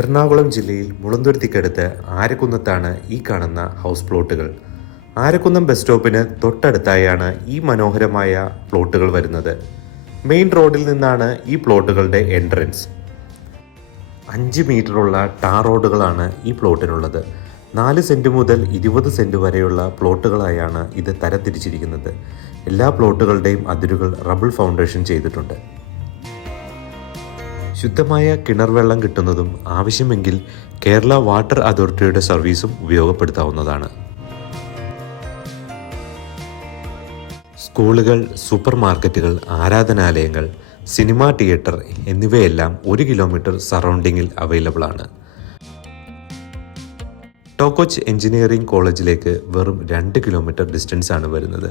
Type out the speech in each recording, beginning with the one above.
എറണാകുളം ജില്ലയിൽ മുളന്തുരുത്തിക്കടുത്ത് ആരക്കുന്നത്താണ് ഈ കാണുന്ന ഹൗസ് പ്ലോട്ടുകൾ. ആരക്കുന്നം ബസ് സ്റ്റോപ്പിന് തൊട്ടടുത്തായാണ് ഈ മനോഹരമായ പ്ലോട്ടുകൾ വരുന്നത്. മെയിൻ റോഡിൽ നിന്നാണ് ഈ പ്ലോട്ടുകളുടെ എൻട്രൻസ്. 5 മീറ്ററുള്ള ടാർ റോഡുകളാണ് ഈ പ്ലോട്ടിനുള്ളത്. 4 സെൻറ്റ് മുതൽ 20 സെൻറ്റ് വരെയുള്ള പ്ലോട്ടുകളായാണ് ഇത് തരംതിരിച്ചിരിക്കുന്നത്. എല്ലാ പ്ലോട്ടുകളുടെയും അതിരുകൾ റബ്ബിൾ ഫൗണ്ടേഷൻ ചെയ്തിട്ടുണ്ട്. ശുദ്ധമായ കിണർ വെള്ളം കിട്ടുന്നതും ആവശ്യമെങ്കിൽ കേരള വാട്ടർ അതോറിറ്റിയുടെ സർവീസും ഉപയോഗപ്പെടുത്താവുന്നതാണ്. സ്കൂളുകൾ, സൂപ്പർ മാർക്കറ്റുകൾ, ആരാധനാലയങ്ങൾ, സിനിമാ തിയേറ്റർ എന്നിവയെല്ലാം 1 കിലോമീറ്റർ സറൗണ്ടിങ്ങിൽ അവൈലബിൾ ആണ്. ടോക്കൊച്ച് എഞ്ചിനീയറിംഗ് കോളേജിലേക്ക് വെറും 2 കിലോമീറ്റർ ഡിസ്റ്റൻസ് ആണ് വരുന്നത്.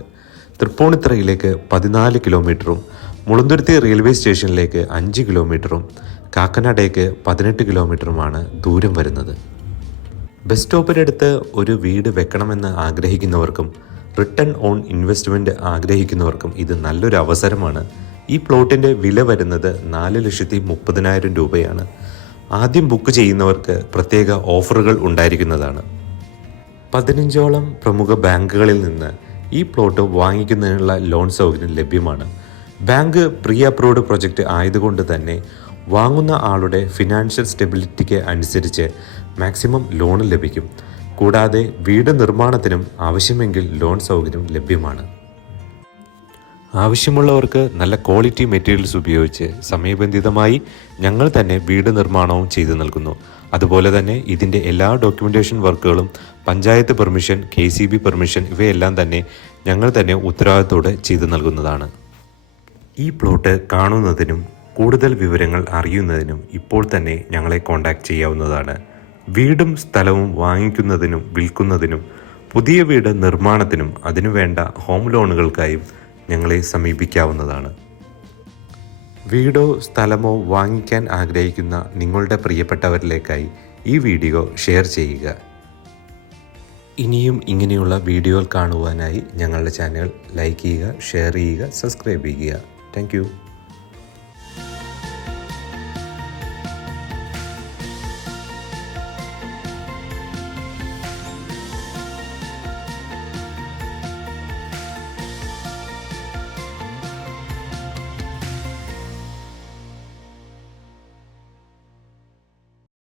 തൃപ്പൂണിത്തറയിലേക്ക് 14 കിലോമീറ്ററും മുളന്തുരുത്തി റെയിൽവേ സ്റ്റേഷനിലേക്ക് 5 കിലോമീറ്ററും കാക്കനാടേക്ക് 18 കിലോമീറ്ററുമാണ് ദൂരം വരുന്നത്. ബസ് സ്റ്റോപ്പിനടുത്ത് ഒരു വീട് വെക്കണമെന്ന് ആഗ്രഹിക്കുന്നവർക്കും റിട്ടേൺ ഓൺ ഇൻവെസ്റ്റ്മെൻറ്റ് ആഗ്രഹിക്കുന്നവർക്കും ഇത് നല്ലൊരു അവസരമാണ്. ഈ പ്ലോട്ടിൻ്റെ വില വരുന്നത് 4,30,000 രൂപയാണ്. ആദ്യം ബുക്ക് ചെയ്യുന്നവർക്ക് പ്രത്യേക ഓഫറുകൾ ഉണ്ടായിരിക്കുന്നതാണ്. 15ഓളം പ്രമുഖ ബാങ്കുകളിൽ നിന്ന് ഈ പ്ലോട്ട് വാങ്ങിക്കുന്നതിനുള്ള ലോൺ സൗകര്യം ലഭ്യമാണ്. ബാങ്ക് പ്രീ അപ്രൂവ്ഡ് പ്രൊജക്റ്റ് ആയതുകൊണ്ട് തന്നെ വാങ്ങുന്ന ആളുടെ ഫിനാൻഷ്യൽ സ്റ്റെബിലിറ്റിക്ക് അനുസരിച്ച് മാക്സിമം ലോൺ ലഭിക്കും. കൂടാതെ വീട് നിർമ്മാണത്തിനും ആവശ്യമെങ്കിൽ ലോൺ സൗകര്യം ലഭ്യമാണ്. ആവശ്യമുള്ളവർക്ക് നല്ല ക്വാളിറ്റി മെറ്റീരിയൽസ് ഉപയോഗിച്ച് സമയബന്ധിതമായി ഞങ്ങൾ തന്നെ വീട് നിർമ്മാണവും ചെയ്തു നൽകുന്നു. അതുപോലെ തന്നെ ഇതിൻ്റെ എല്ലാ ഡോക്യുമെൻറ്റേഷൻ വർക്കുകളും പഞ്ചായത്ത് പെർമിഷൻ, KCB പെർമിഷൻ ഇവയെല്ലാം തന്നെ ഞങ്ങൾ തന്നെ ഉത്തരവാദിത്തോടെ ചെയ്തു നൽകുന്നതാണ്. ഈ പ്ലോട്ട് കാണുന്നതിനും കൂടുതൽ വിവരങ്ങൾ അറിയുന്നതിനും ഇപ്പോൾ തന്നെ ഞങ്ങളെ കോൺടാക്റ്റ് ചെയ്യാവുന്നതാണ്. വീടും സ്ഥലവും വാങ്ങിക്കുന്നതിനും വിൽക്കുന്നതിനും പുതിയ വീട് നിർമ്മാണത്തിനും അതിനുവേണ്ട ഹോം ലോണുകൾക്കായും ഞങ്ങളെ സമീപിക്കാവുന്നതാണ്. വീടോ സ്ഥലമോ വാങ്ങിക്കാൻ ആഗ്രഹിക്കുന്ന നിങ്ങളുടെ പ്രിയപ്പെട്ടവരിലേക്കായി ഈ വീഡിയോ ഷെയർ ചെയ്യുക. ഇനിയും ഇങ്ങനെയുള്ള വീഡിയോകൾ കാണുവാനായി ഞങ്ങളുടെ ചാനൽ ലൈക്ക് ചെയ്യുക, ഷെയർ ചെയ്യുക, സബ്സ്ക്രൈബ് ചെയ്യുക. താങ്ക്